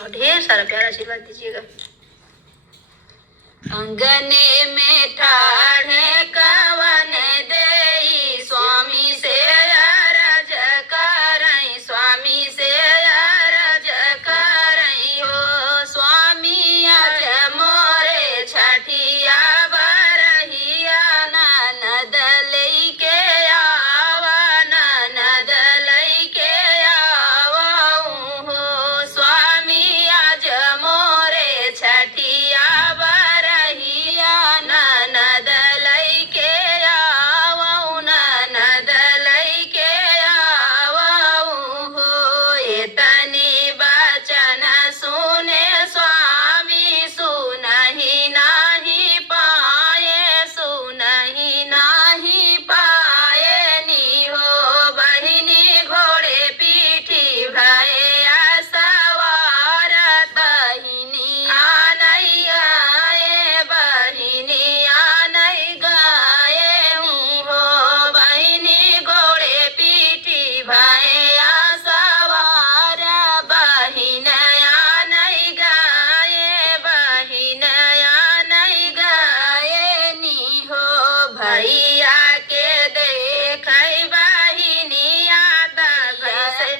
और ढेर सारा प्यारा आशीर्वाद दीजिएगा। अंगने में ठाढ़े कवन देई स्वामी से अरज करई, स्वामी से अरज करई हो। स्वामी आज मोरे छठिया बरहिया ननद लइके आवा, ननद लइके आवऊ हो। स्वामी आज मोरे छठिया बरहिया ननद लइके आवऊ, ननद लइके आवऊ हो। एतनी बचन सुने स्वामी सुनहि नाही पाए, सुनहि नाही पाए नी हो। बहिनी घोड़े पीठी भये सवार बहिनी आनई गाए, बहिनी आनई गाए नी हो। बहिनी घोड़े पीठी भये सवार बहिन आनई गाए, बहिन आनई गाए नी हो। भैया के देखै बहिनिया से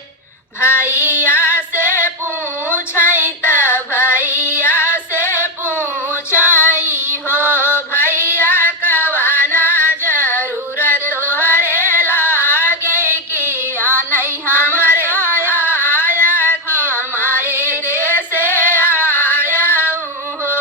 भैया से पूछई त भैया से पूछई हो। भैया कवाना जरूरत तोहरे लागे कि आनई हमरे आया, कि हमारे देश से आयऊ हो।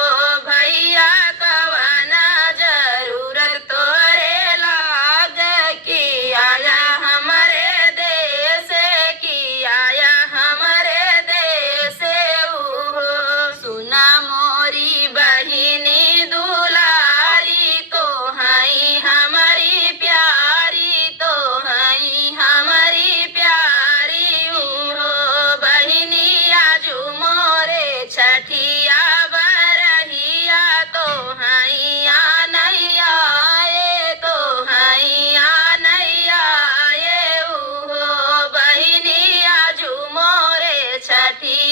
भैया कवाना जरूरत तोहरे लागे कि आया हमरे देश से, कि आया हमरे देश से हो। सुना मोरी बहिनी दुलारी तो हई हमारी प्यारी, तो हई हमारी प्यारी हो। बहिनी आजू मोरे छठिया बरहिया तो हई आनई आए, तो हई आनई आए हो। बहिनी आजू मोरे छठी